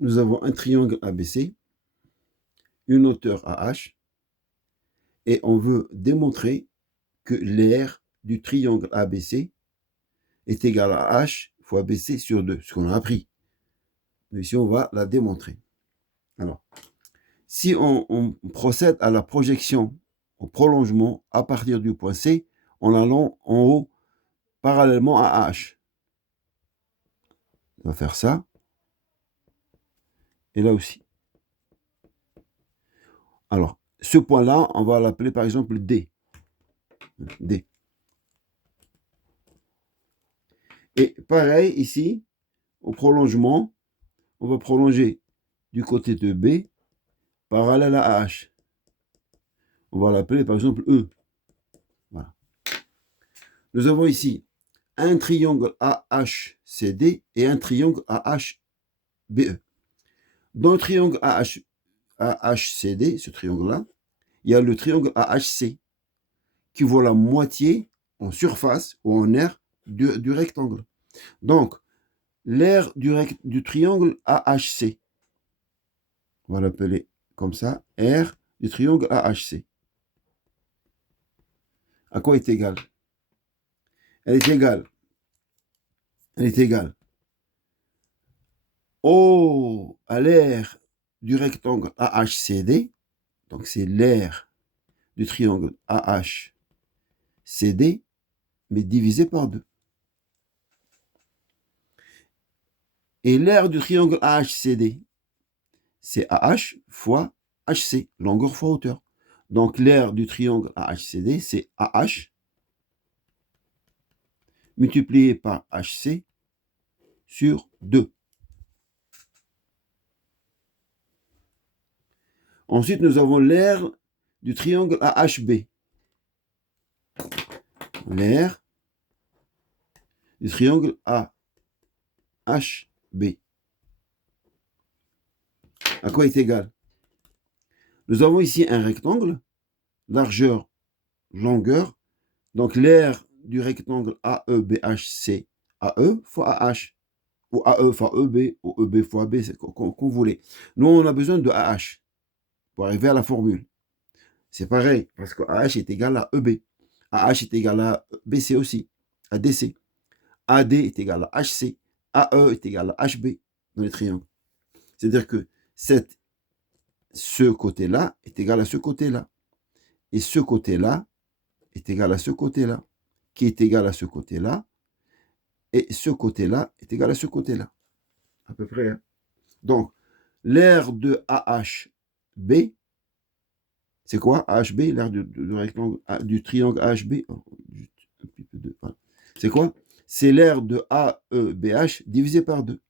nous avons un triangle ABC, une hauteur AH, et on veut démontrer que l'aire du triangle ABC est égal à H fois BC sur 2, ce qu'on a appris. Mais ici, on va la démontrer. Alors, si on procède à la projection, au prolongement à partir du point C, en allant en haut parallèlement à H. On va faire ça. Et là aussi. Alors, ce point-là, on va l'appeler par exemple D. D. Et pareil, ici, au prolongement, on va prolonger du côté de B, parallèle à H. On va l'appeler par exemple E. Voilà. Nous avons ici un triangle AHCD et un triangle AHBE. Dans le triangle AHCD, ce triangle-là, il y a le triangle AHC qui vaut la moitié en surface ou en aire du rectangle. Donc, l'aire du triangle AHC, on va l'appeler comme ça, aire du triangle AHC. À quoi est égale? Elle est égale. Elle est égale à l'aire du rectangle AHCD, donc c'est l'aire du triangle AHCD, mais divisé par 2. Et l'aire du triangle AHCD, c'est AH fois HC, longueur fois hauteur. Donc l'aire du triangle AHCD, c'est AH multiplié par HC sur 2. Ensuite, nous avons l'aire du triangle AHB. L'aire du triangle AHB. À quoi est égal? Nous avons ici un rectangle, largeur, longueur. Donc l'aire du rectangle AEBH, c'est AE fois AH. Ou AE fois EB, ou EB fois AB, c'est comme vous voulez. Nous, on a besoin de AH pour arriver à la formule. C'est pareil, parce que AH est égal à EB. AH est égal à BC aussi, à DC. AD est égal à HC. AE est égal à HB dans les triangles. C'est-à-dire que ce côté-là est égal à ce côté-là. Et ce côté-là est égal à ce côté-là, qui est égal à ce côté-là. Et ce côté-là est égal à ce côté-là. À peu près. Hein. Donc, l'aire de AHB, c'est quoi AHB, l'aire du triangle AHB. Voilà. C'est quoi? C'est l'aire de AEBH divisé par 2.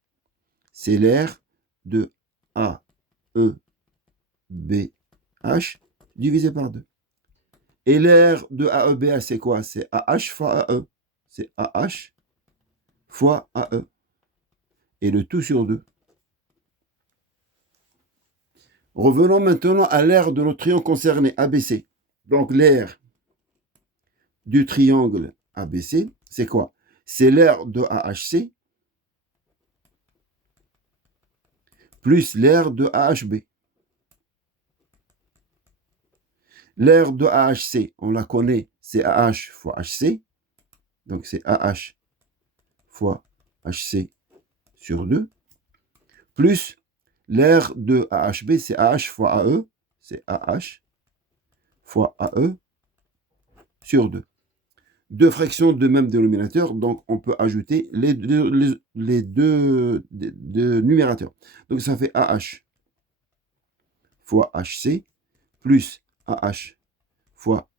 C'est l'aire de AEBH divisé par 2. Et l'aire de AEBH, c'est quoi? C'est AH fois AE. C'est AH fois AE. Et le tout sur 2. Revenons maintenant à l'aire de notre triangle concerné, ABC. Donc l'aire du triangle ABC, c'est quoi? C'est l'aire de AHC plus l'aire de AHB. L'aire de AHC, on la connaît, c'est AH fois HC. Donc c'est AH fois HC sur 2. Plus l'aire de AHB, c'est AH fois AE. C'est AH fois AE sur 2. Deux fractions de même dénominateur, donc on peut ajouter les deux numérateurs. Donc ça fait AH fois HC plus AH fois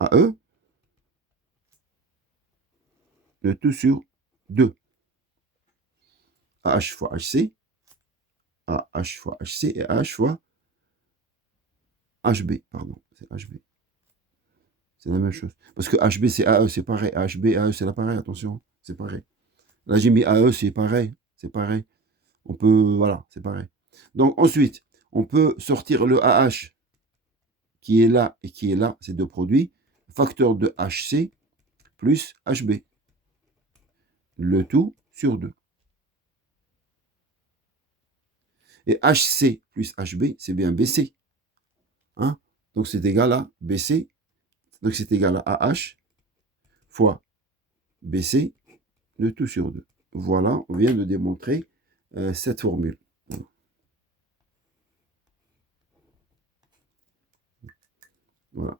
AE, le tout sur 2. AH fois HC, AH fois HC et AH fois HB, pardon, c'est HB. C'est la même chose. Parce que HB c'est AE, c'est pareil. HB, AE, c'est là pareil, attention, c'est pareil. Là j'ai mis AE, c'est pareil, c'est pareil. On peut, voilà, c'est pareil. Donc ensuite, on peut sortir le AH qui est là et qui est là, ces deux produits, facteur de HC plus HB. Le tout sur 2. Et HC plus HB, c'est bien BC. Hein? Donc c'est égal à BC. Donc c'est égal à AH fois BC, de tout sur 2. Voilà, on vient de démontrer cette formule. Voilà.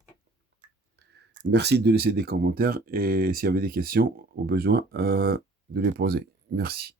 Merci de laisser des commentaires et s'il y avait des questions, au besoin de les poser. Merci.